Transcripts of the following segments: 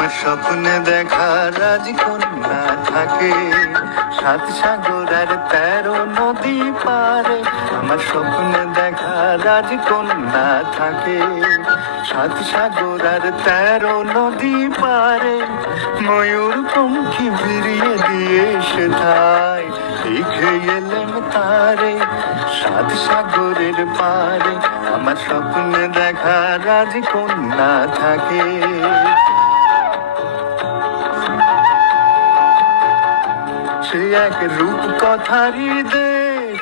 আমার স্বপ্নে দেখা রাজকন্যা থাকে, সাত সাগর আর 13 নদী পারে। আমার স্বপ্নে দেখা রাজকন্যা থাকে, সাত সাগর আর 13 নদী পারে। ময়ূর পঙ্খী ফিরিয়ে দিয়ে সেথায় লিখে এলেন তারে, সাত সাগরের পারে। আমার স্বপ্নে দেখা রাজকন্যা থাকে। সে এক রূপ কথারি দেশ,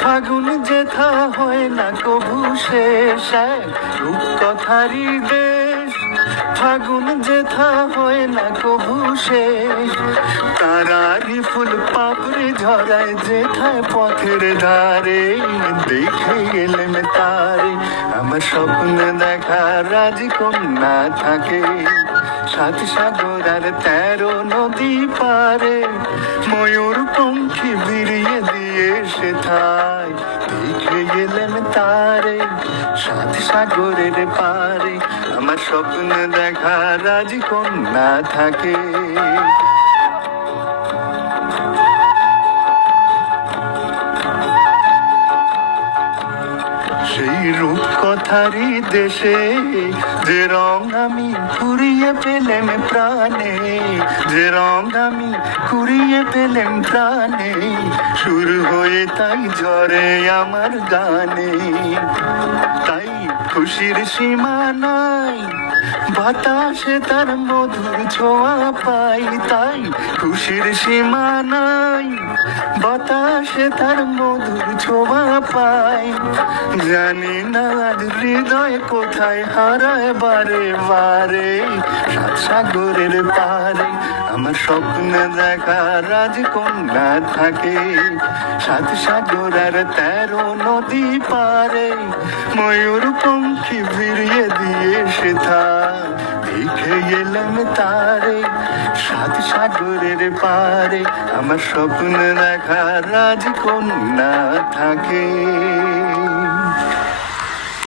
ফাগুন যেথা হয় না কভু শেষ। এক রূপ কথারি দেশ, ফাগুন যেথা হয় না কভু শেষ। তারারি ফুল পাপড়ি ঝরায় যেথায় পথের ধারে, দেখে গেলেন তারে। আমার স্বপ্নে দেখা রাজকন্যা থাকে, সাত সাগর আর 13 নদী পারে। ময়ূর পঙ্খী বিরিয়ে দিয়ে সেথায় দেখে গেলেন তারে, সাত সাগরের পারে। আমার স্বপ্নে দেখা রাজকন্যা থাকে। সেই রূপ কথারি দেশে যে রং আমি কুড়িয়ে পেলেম প্রাণে, যে রং আমি কুড়িয়ে পেলেম প্রাণে। শুরু হয়ে তাই ঝরে আমার গানে, তাই খুশির সীমা নাই, বাতাসে তার মধুর ছোঁয়া পাই। তাই খুশির সীমা নাই, বাতাসে তার মধুর ছোঁয়া পাই। জানি না আজ হৃদয় কোথায় হারায় বারে বারে, সাত সাগরের পারে। আমার স্বপ্নে দেখা রাজকন্যা থাকে, সাত সাগর আর 13 নদী পারে। ময়ূর পঙ্খী ফিরিয়ে দিয়ে সেথা দেখে গেলাম তারে, সাত সাগরের পারে। আমার স্বপ্নে দেখা রাজকন্যা থাকে।